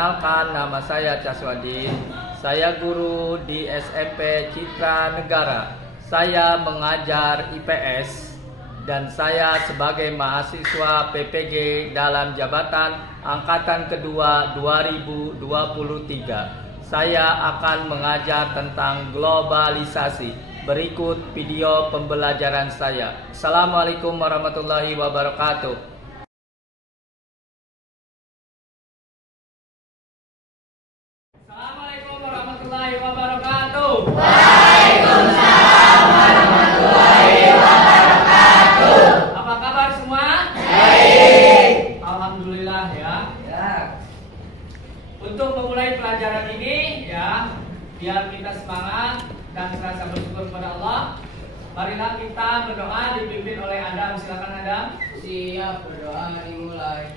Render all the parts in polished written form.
Perkenalkan, nama saya Caswadin. Saya guru di SMP Citra Negara. Saya mengajar IPS dan saya sebagai mahasiswa PPG dalam jabatan Angkatan Kedua 2023. Saya akan mengajar tentang globalisasi. Berikut video pembelajaran saya. Assalamualaikum warahmatullahi wabarakatuh. Assalamualaikum warahmatullahi wabarakatuh. Waalaikumsalam warahmatullahi wabarakatuh. Apa kabar semua? Baik. Alhamdulillah ya. Untuk memulai pelajaran ini ya, biar kita semangat dan serasa bersyukur kepada Allah, marilah kita berdoa dipimpin oleh Adam. Silakan Adam. Siap, berdoa dimulai.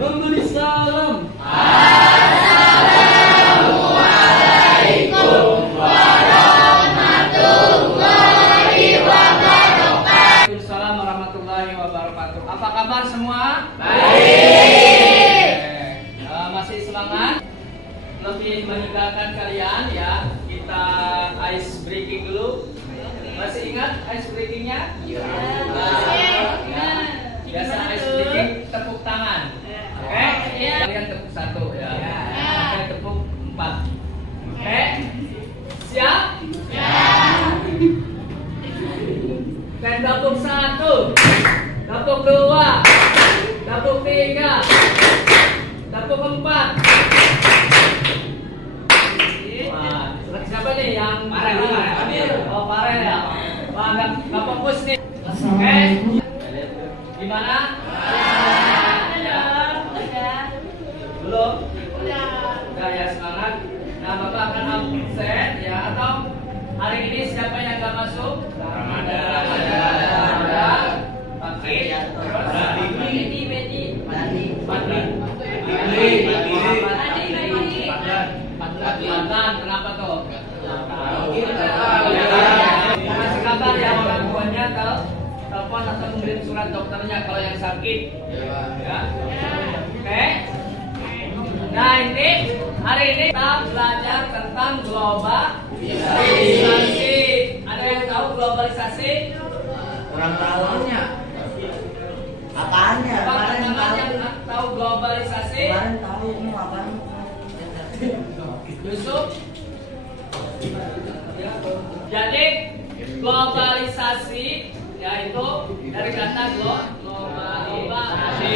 Memberi salam. Assalamualaikum warahmatullahi wabarakatuh. Waalaikumsalam warahmatullahi wabarakatuh. Apa kabar semua? Baik. Masih semangat? Lebih meninggalkan kalian ya. Kita ice breaking dulu. Masih ingat ice breakingnya? Iya. Biasa ice breaking tepuk tangan. Oke? Kalian tepuk 1 ya. Saya tepuk 4. Oke? Siap? Dan tepuk 1, tepuk 2, tepuk 3, tepuk 4. Wah, siapa nih yang Farel? Oh, Farel ya. Wah, nggak fokus nih. Oke? Gimana? Belum? Udah ya, semangat. Nah, Bapak akan absen ya, atau hari ini siapa yang nggak masuk? Ramadan. Fakir. Terus? Mantan. Kenapa tuh? Kasih kabar ya orang tuanya, telepon atau mengirim surat dokternya kalau yang sakit. Ya. Oke. Nah, ini hari ini kita belajar tentang globalisasi. Ada yang tahu globalisasi? Kurang tahunya. Apanya? Apa Kemarin teman-teman yang tahu. tahu globalisasi? Kemarin tahu ini apaan? Yusuf. Jadi globalisasi yaitu dari kata globalisasi.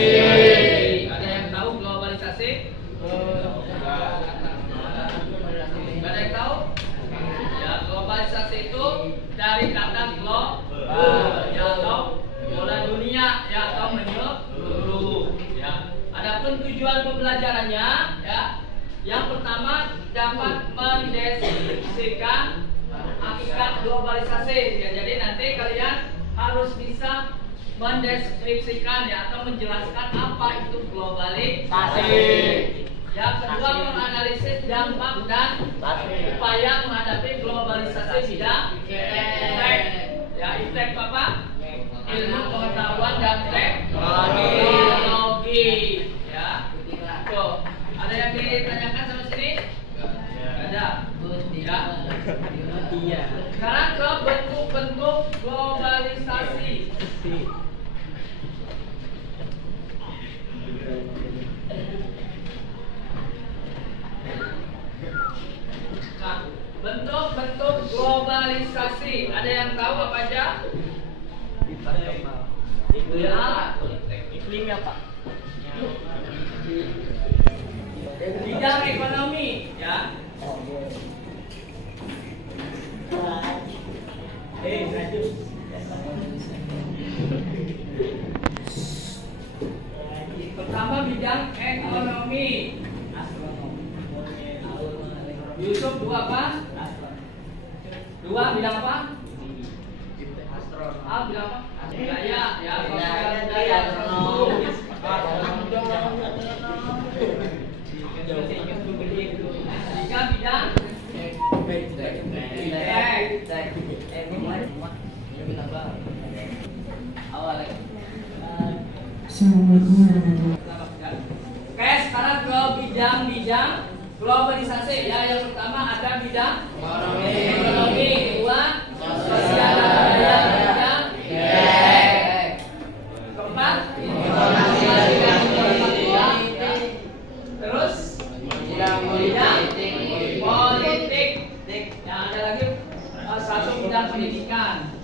Ada yang tahu globalisasi? Gak ada yang tahu? Ya, globalisasi itu dari kata global, ya, atau bola dunia, ya, atau menyeluruh. Ya. Adapun tujuan pembelajarannya, ya, yang pertama dapat mendeskripsikan hakikat globalisasi. Ya, jadi nanti kalian harus bisa mendeskripsikan ya atau menjelaskan apa itu globalisasi. Yang kedua, menganalisis dampak dan upaya menghadapi globalisasi bidang iptek. Ya, iptek apa? Ilmu pengetahuan dan teknologi. Ya. Tuh, ada yang ditanyakan sama sini? Ada. Ya. Sekarang ke bentuk-bentuk globalisasi. Ya, iklimnya Pak. Bidang ekonomi, ya. Pertama bidang ekonomi. Yusuf dua apa? Dua bidang apa? Bidang apa? Budaya, ya. Budaya. Tiga bidang. Oke, sekarang ke bidang-bidang globalisasi ya. Yang pertama ada bidang ekonomi, kedua sosial dan budaya, ketiga keempat terus bidang politik. Ya, ada lagi satu bidang pendidikan.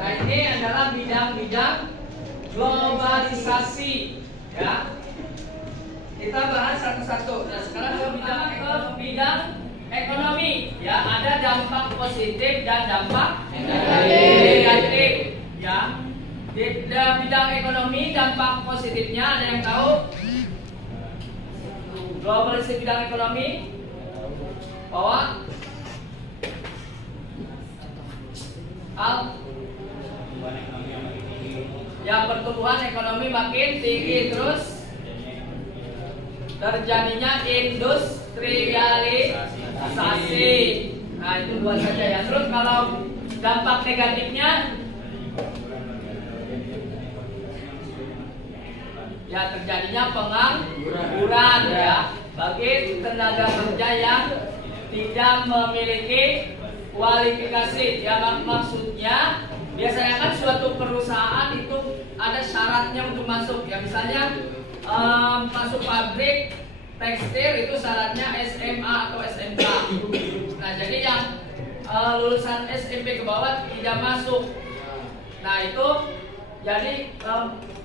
Nah, ini adalah bidang-bidang globalisasi, ya. Kita bahas satu-satu. Nah, sekarang ke bidang ekonomi, ya. Ada dampak positif dan dampak negatif, ya. Di bidang ekonomi dampak positifnya ada yang tahu? Globalisasi bidang ekonomi, bahwa ya, pertumbuhan ekonomi makin tinggi, terus terjadinya industrialisasi. Nah, itu dua saja ya. Terus kalau dampak negatifnya, ya, terjadinya pengangguran, ya, bagi tenaga kerja yang tidak memiliki kualifikasi. Ya, maksudnya biasanya kan suatu perusahaan itu ada syaratnya untuk masuk, ya. Misalnya masuk pabrik tekstil itu syaratnya SMA atau SMK. Nah, jadi yang lulusan SMP ke bawah tidak masuk. Nah, itu jadi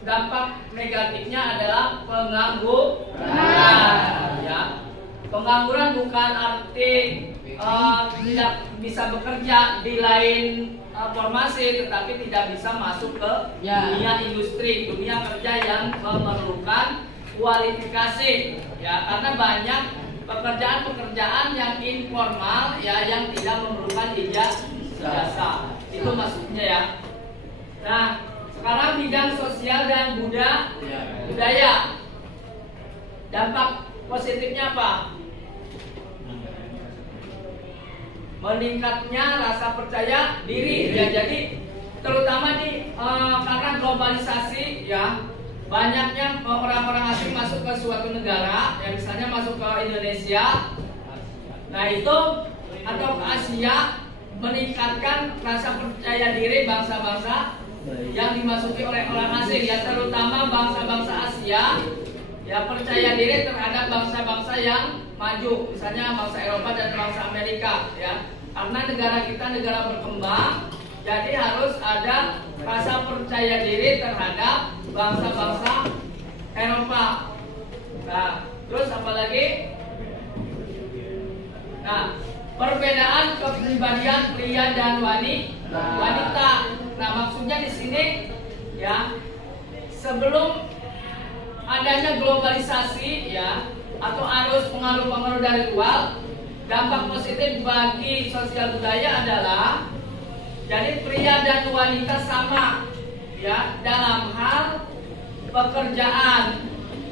dampak negatifnya adalah pengangguran, ya. Pengangguran bukan arti tidak bisa bekerja di lain formasi, tetapi tidak bisa masuk ke dunia industri, dunia kerja yang memerlukan kualifikasi, ya. Karena banyak pekerjaan-pekerjaan yang informal, ya, yang tidak memerlukan ijazah. Itu maksudnya, ya. Nah, sekarang bidang sosial dan budaya. Dampak positifnya apa? Meningkatnya rasa percaya diri, ya. Jadi terutama karena globalisasi, ya, banyaknya orang-orang asing masuk ke suatu negara, ya, misalnya masuk ke Indonesia. Nah, itu atau ke Asia, meningkatkan rasa percaya diri bangsa-bangsa yang dimasuki oleh orang asing, ya, terutama bangsa-bangsa Asia, ya, percaya diri terhadap bangsa-bangsa yang maju, misalnya bangsa Eropa dan bangsa Amerika, ya. Karena negara kita negara berkembang, jadi harus ada rasa percaya diri terhadap bangsa-bangsa Eropa. Nah, terus apa lagi? Nah, perbedaan kepribadian pria dan wanita. Nah, maksudnya di sini, ya, sebelum adanya globalisasi, ya, atau arus pengaruh-pengaruh dari luar, dampak positif bagi sosial budaya adalah jadi pria dan wanita sama, ya, dalam hal pekerjaan,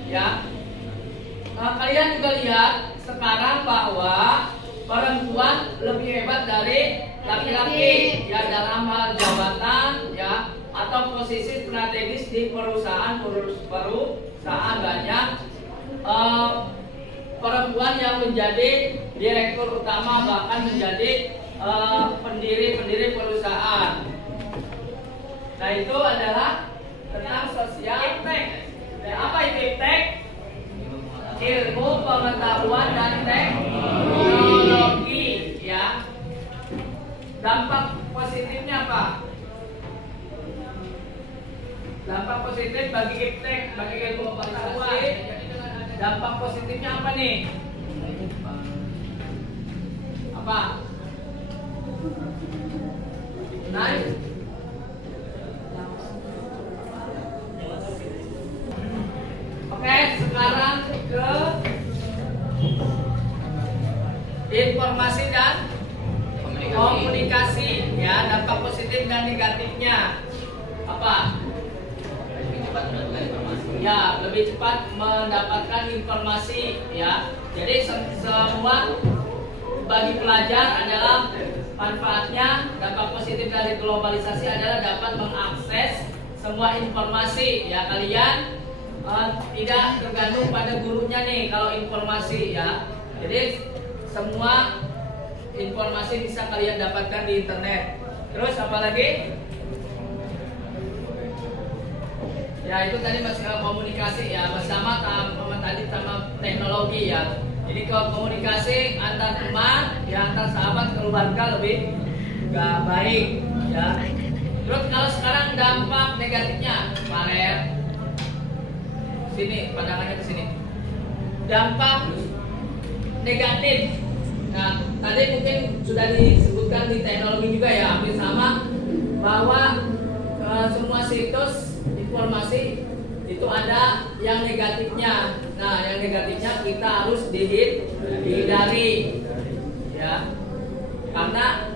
ya. Nah, kalian juga lihat sekarang bahwa perempuan lebih hebat dari laki-laki, ya, dalam hal jabatan, ya, atau posisi strategis di perusahaan banyak perempuan yang menjadi direktur utama, bahkan menjadi pendiri perusahaan. Nah, itu adalah tentang sosial iptek. Apa itu iptek? Ilmu pengetahuan dan teknologi, ya. positif bagi iptek, bagi globalisasi. Dampak positifnya apa nih? Apa? Naik. Oke, sekarang ke informasi dan komunikasi, ya, dampak positif dan negatifnya. Apa? Ya, lebih cepat mendapatkan informasi, ya. Jadi semua bagi pelajar adalah manfaatnya, dampak positif dari globalisasi adalah dapat mengakses semua informasi, ya. Kalian tidak tergantung pada gurunya nih kalau informasi, ya. Jadi semua informasi bisa kalian dapatkan di internet. Terus apa lagi? Ya, itu tadi masih komunikasi, ya, bersama tadi sama teknologi, ya. Jadi kalau komunikasi antar teman, ya, antar sahabat, keluarga lebih gak baik, ya. Terus kalau sekarang dampak negatifnya, Farel, sini pandangannya ke sini. Dampak negatif. Nah, tadi mungkin sudah disebutkan di teknologi juga, ya, hampir sama, bahwa semua situs informasi itu ada yang negatifnya. Nah, yang negatifnya kita harus dihindari, ya, karena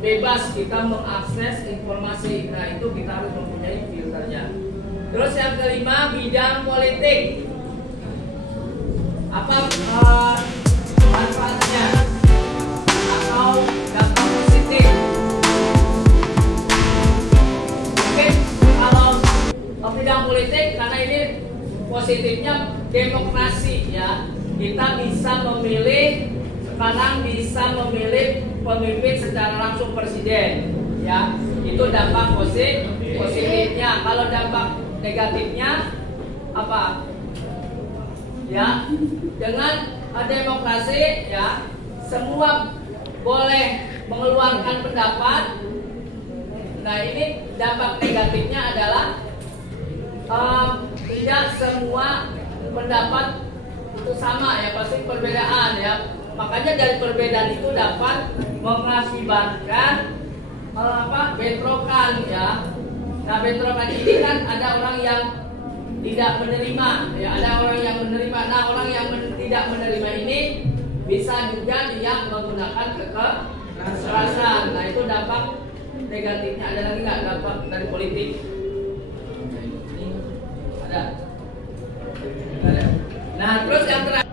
bebas kita mengakses informasi. Nah, itu kita harus mempunyai filternya. Terus yang kelima, bidang politik. Apa manfaatnya atau dampak positif? Mungkin kalau bidang politik, karena ini positifnya demokrasi, ya, kita bisa memilih, sekarang bisa memilih pemimpin secara langsung, presiden, ya. Itu dampak positifnya. Kalau dampak negatifnya apa? Ya, dengan demokrasi, ya, semua boleh mengeluarkan pendapat. Nah, ini dampak negatifnya adalah tidak semua pendapat itu sama, ya, pasti perbedaan, ya. Makanya dari perbedaan itu dapat mengakibatkan bentrokan, ya. Nah, bentrokan ini kan ada orang yang tidak menerima, ya, ada orang yang menerima. Nah, orang yang tidak menerima ini bisa juga dia menggunakan kekerasan. Nah, itu dampak negatifnya. Ada lagi nggak dampak dari politik? Ada. Nah, terus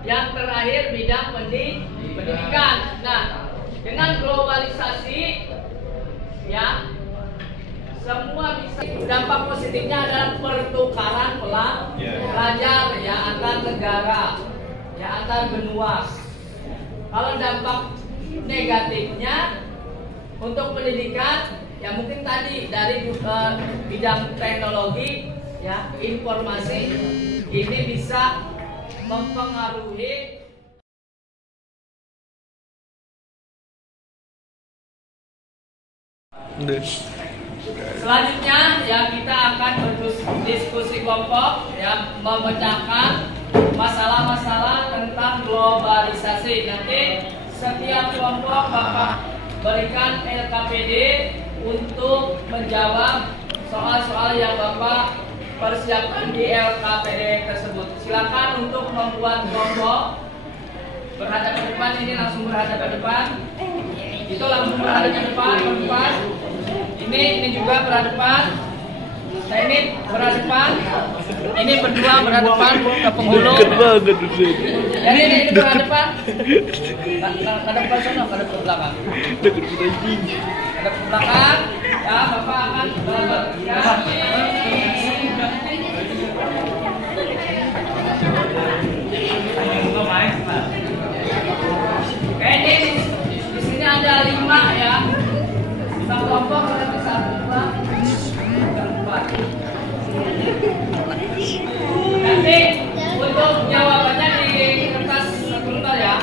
yang terakhir bidang pendidikan. Nah, dengan globalisasi, ya, semua bisa. Dampak positifnya adalah pertukaran pelajar, ya, antar negara, ya, antar benua. Kalau dampak negatifnya untuk pendidikan, ya, mungkin tadi dari bidang teknologi, ya, informasi ini bisa mempengaruhi. Selanjutnya, ya, kita akan berdiskusi kelompok, ya, memecahkan masalah-masalah tentang globalisasi. Nanti setiap kelompok Bapak berikan LKPD untuk menjawab soal-soal yang Bapak persiapkan di LKPD tersebut. Silakan untuk membuat kelompok berhadap ke depan. Ini langsung berhadap ke depan. Itu langsung berhadap ke depan. Ini juga berhadapan. Nah, ini berhadapan. Ini berdua berhadapan ke penghulu. Jadi ini berhadapan. Kadang ke sana, kadang ke belakang. Kadang ke belakang. Ya, Bapak akan Oke, ini di sini ada 5, ya. 5 kelompok, ada 1, 2, 3, 4. Nanti untuk jawabannya di kertas 1 lembar, ya.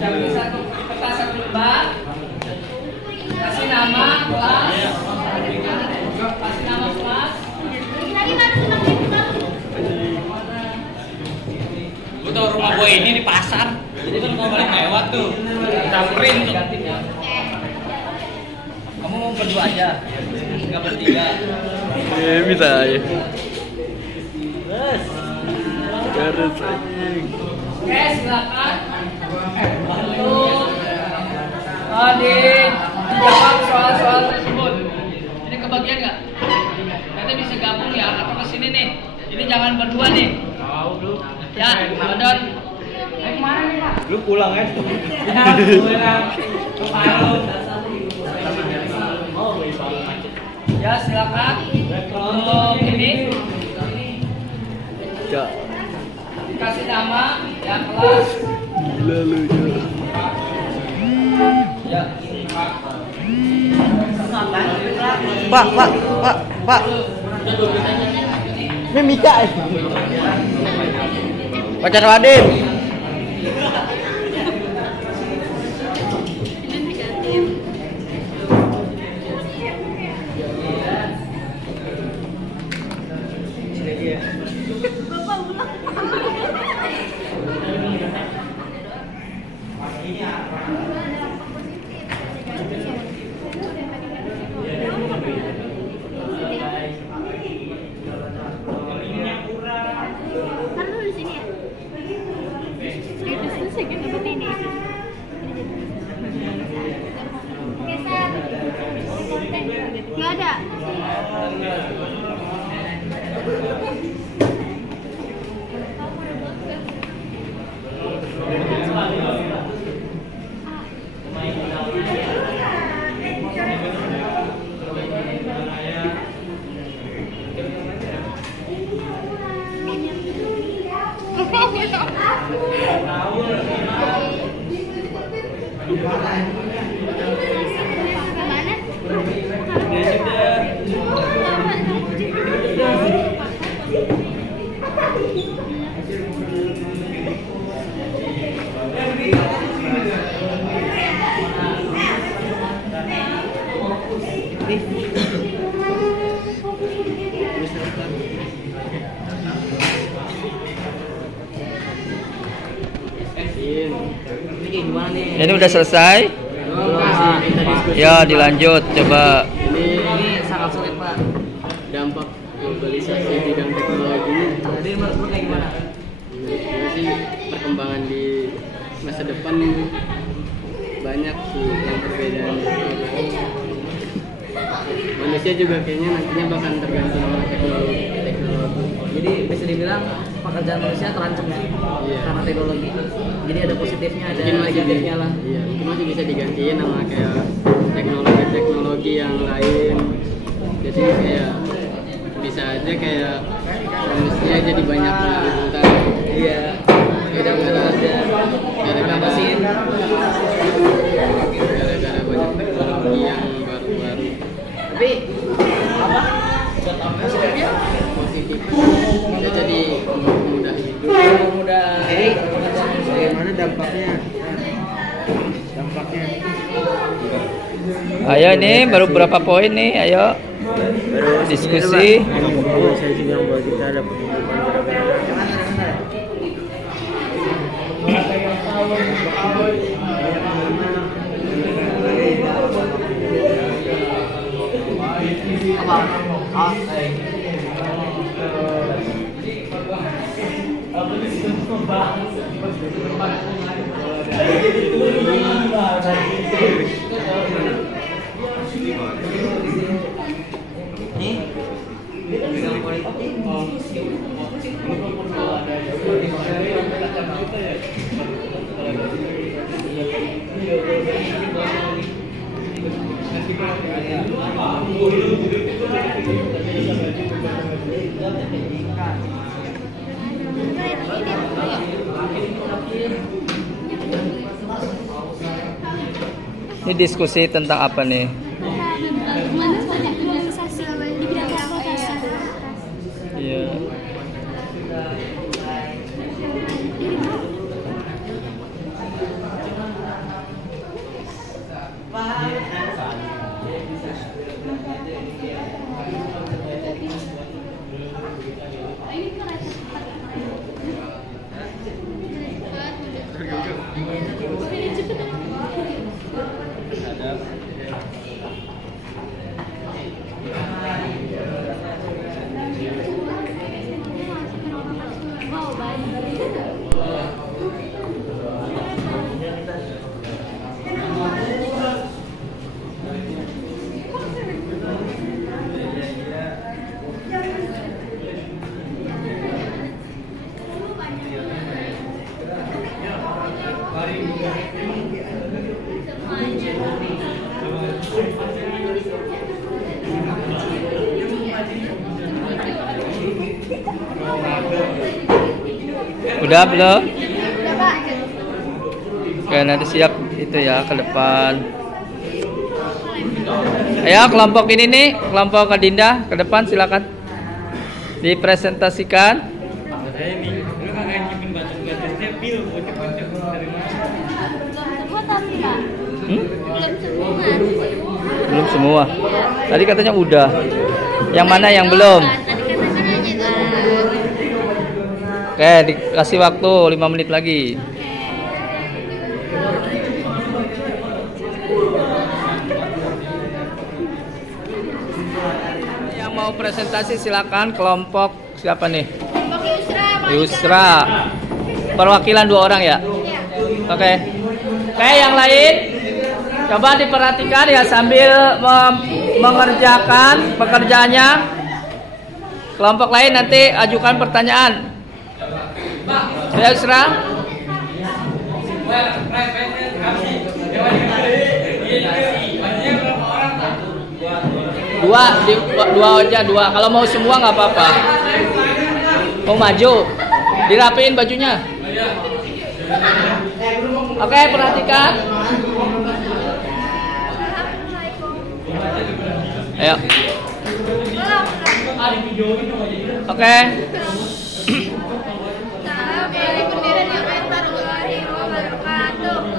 Jadi 1 kertas 1 lembar. kasar. Jadi kan kalau balik lewat tuh, samperin tuh. Kamu mau berdua aja, nggak bertiga. Bisa ya. Garut anjing. Oke, silakan. Adik, jawab soal-soal tersebut. Ini kebagian nggak? Nanti bisa gabung ya atau kesini nih. Ini jangan berdua nih. Tahu belum? Ya, Dodon. Kemana nih Pak? Lu pulang ya? Pulang. Ya, silakan. Untuk ini Ya. dikasih nama ya kelas. Gila lu ya. Ya. Pak. Ini Mika. Pacar Wadim. Kan lu di sini ya? Itu selesai kan dapat ini. Gak ada. Ini udah selesai? Ya, dilanjut coba. Ini sangat sulit Pak. Dampak globalisasi bidang teknologi ini. Jadi menurut kayak gimana? Menurut sih perkembangan di masa depan banyak sih yang perbedaan. Manusia juga kayaknya nantinya bakal tergantung sama teknologi. Jadi bisa dibilang pekerjaan manusia terancam ya, karena teknologi. Jadi ada positifnya, ada negatifnya lah. Iya, mungkin masih bisa digantiin sama kayak teknologi yang lain. Jadi kayak bisa aja kayak manusia jadi banyak pengangguran. Iya. Gara-gara mesin. Gara-gara banyak teknologi yang baru-baru. Tapi apa? Positifnya? Positif. Bisa jadi mudah hidup. Mudah. Bagaimana dampaknya? Ayo nih baru berapa poin nih? Ayo. Diskusi. Saya juga buat kita ada Ini diskusi tentang apa nih? Globalisasi di bidang transportasi. Iya. Udah belum? Udah, Pak. Oke, nanti siap itu ya ke depan. Ayo kelompok ini nih, kelompok Adinda ke depan silakan dipresentasikan. Lu kagak nyimpen batas-batasnya pil bocok-bocok dari mana? Semua tapi Pak. Belum semua. Belum semua. Tadi katanya udah. Yang mana yang belum? Tadi katakan aja tuh. Oke, dikasih waktu 5 menit lagi. Yang mau presentasi silakan, kelompok siapa nih? Kelompok Yusra, Pak. Yusra. Perwakilan 2 orang ya? Iya. Oke. Oke, yang lain coba diperhatikan ya sambil mengerjakan pekerjaannya. Kelompok lain nanti ajukan pertanyaan. Ya, Yusra. Dua aja, 2. Kalau mau semua nggak apa-apa. Mau maju, dirapiin bajunya. Oke, perhatikan. Ayo. Oke.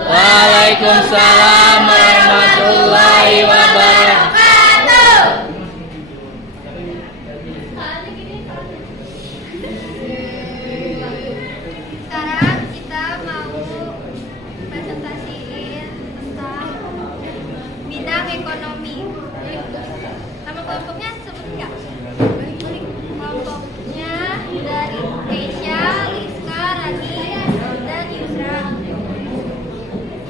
Waalaikumsalam warahmatullahi wabarakatuh. Sekarang kita mau presentasiin tentang bidang ekonomi. Nama kelompoknya sebut nggak? Kelompoknya dari Keisha, Liska, Rani, dan Yusra.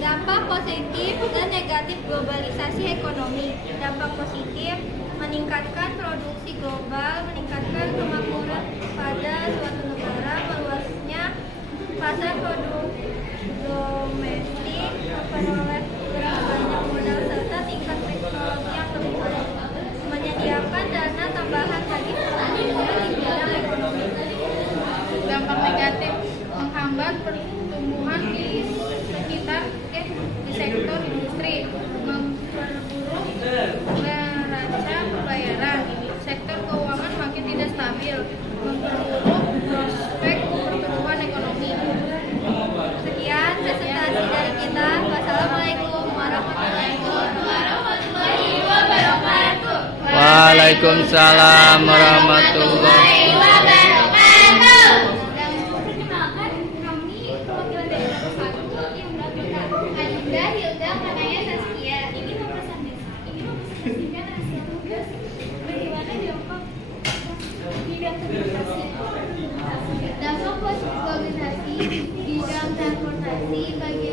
Dampak positif dan negatif globalisasi ekonomi. Dampak positif meningkatkan produksi global, meningkatkan kemakmuran pada suatu negara, meluasnya pasar produk domestik, memperoleh banyak modal serta tingkat teknologi yang lebih baik, menyediakan dana tambahan bagi pekerja di bidang ekonomi. Dampak negatif menghambat pertumbuhan di sektor industri, memperburuk neraca pembayaran, sektor keuangan makin tidak stabil, memperburuk prospek pertumbuhan ekonomi. Sekian presentasi dari kita. Wassalamualaikum warahmatullahi wabarakatuh. Waalaikumsalam warahmatullahi wabarakatuh. Perkenalkan, kami perwakilan dari kelompok 1 yang beranggotakan Adinda, Hilda, Kanaya, Saskia. Ini mempresentasikan hasil tugas bagaimana dampak bidang transportasi. Dampak positif globalisasi bidang transportasi bagi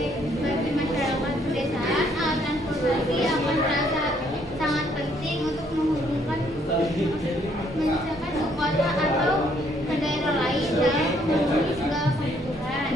masyarakat pedesaan. Alat transportasi akan terasa sangat penting untuk menghubungkan suatu kota atau ke daerah lain dalam memenuhi segala kebutuhan.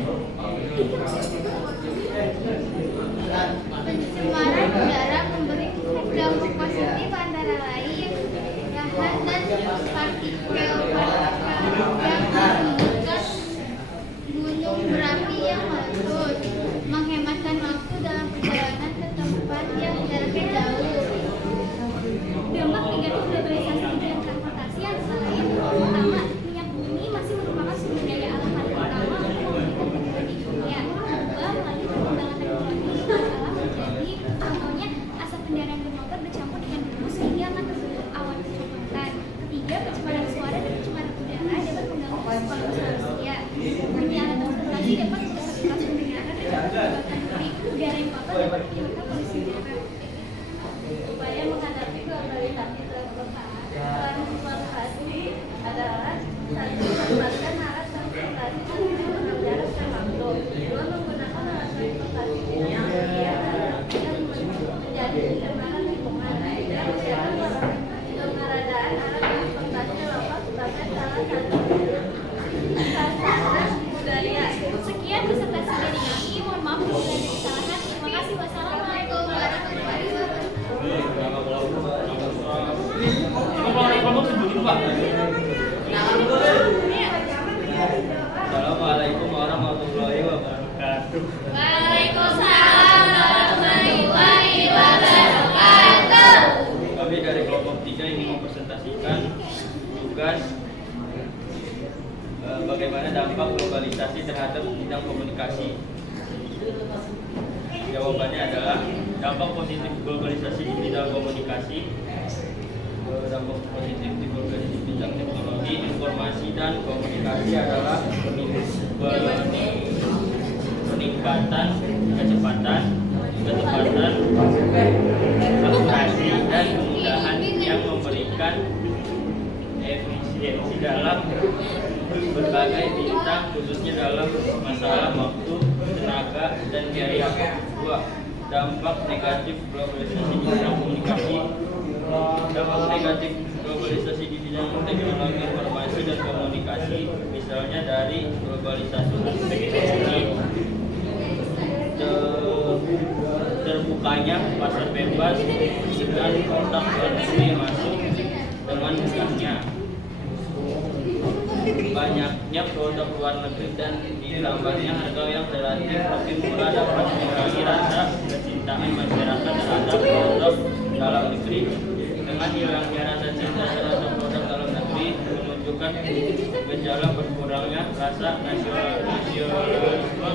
Upaya menghadapi globalisasi transformasi adalah satu, memanfaatkan alat transportasi dalam jarak dan waktu. Dua, menggunakan alat transportasi yang menjadi pencemaran lingkungan. Tiga, membiarkan keberadaan alat transportasi lokal sebagai salah satu sasaran budaya. Sekian presentasi dari kami. Mohon maaf bila ada kesalahan. Terima kasih. Wassalamualaikum warahmatullahi Assalamualaikum warahmatullahi wabarakatuh. Waalaikumsalam warahmatullahi wabarakatuh. Kami dari kelompok 3 ingin mempresentasikan tugas bagaimana dampak globalisasi terhadap bidang komunikasi. Jawabannya adalah dampak positif globalisasi di bidang komunikasi, dampak positif di globalisasi di bidang teknologi, informasi dan komunikasi adalah peningkatan kecepatan, akurasi dan kemudahan yang memberikan efisiensi dalam berbagai bidang, khususnya dalam masalah waktu, tenaga, dan biaya. 2. Dampak negatif globalisasi di bidang komunikasi. Dampak negatif globalisasi di bidang teknologi informasi dan komunikasi, misalnya dari globalisasi teknologi, terbukanya pasar bebas dengan kontak luar negeri masuk dengan mudahnya, banyaknya produk luar negeri dan ditambahnya harga yang relatif lebih murah dapat mengurangi rasa kecintaan masyarakat terhadap produk dalam negeri. Dengan hilangnya rasa cinta terhadap produk dalam negeri menunjukkan gejala berkurangnya rasa nasionalisme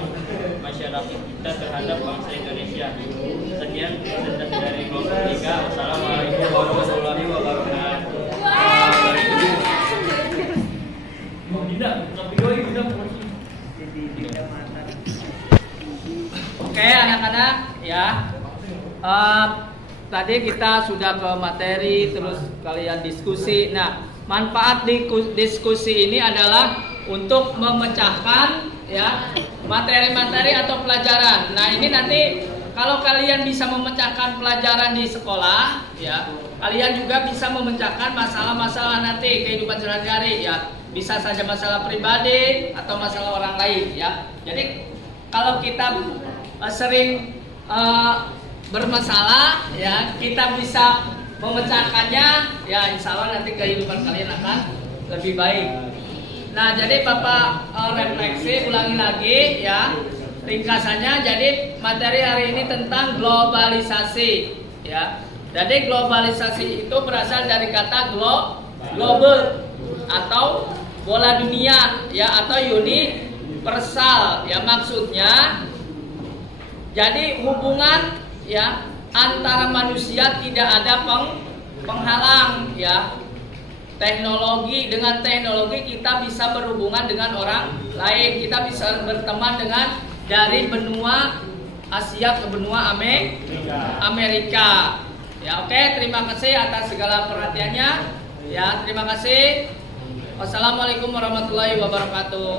masyarakat kita terhadap bangsa Indonesia. Sekian presentasi dari kelompok 3. Wassalamualaikum warahmatullahi wabarakatuh. Oke anak-anak ya, tadi kita sudah ke materi, terus kalian diskusi. Nah, manfaat diskusi ini adalah untuk memecahkan ya materi-materi atau pelajaran. Nah, ini nanti kalau kalian bisa memecahkan pelajaran di sekolah ya, kalian juga bisa memecahkan masalah-masalah nanti kehidupan sehari-hari ya. Bisa saja masalah pribadi atau masalah orang lain ya. Jadi kalau kita sering bermasalah ya, kita bisa memecahkannya ya, insya Allah nanti kehidupan kalian akan lebih baik. Nah, jadi Bapak refleksi ulangi lagi ya ringkasannya. Jadi materi hari ini tentang globalisasi ya. Jadi globalisasi itu berasal dari kata global atau bola dunia ya, atau universal ya, maksudnya jadi hubungan ya antara manusia tidak ada penghalang ya. Dengan teknologi kita bisa berhubungan dengan orang lain, kita bisa berteman dengan dari benua Asia ke benua Amerika. Ya, oke, terima kasih atas segala perhatiannya. Ya, terima kasih. Wassalamualaikum warahmatullahi wabarakatuh.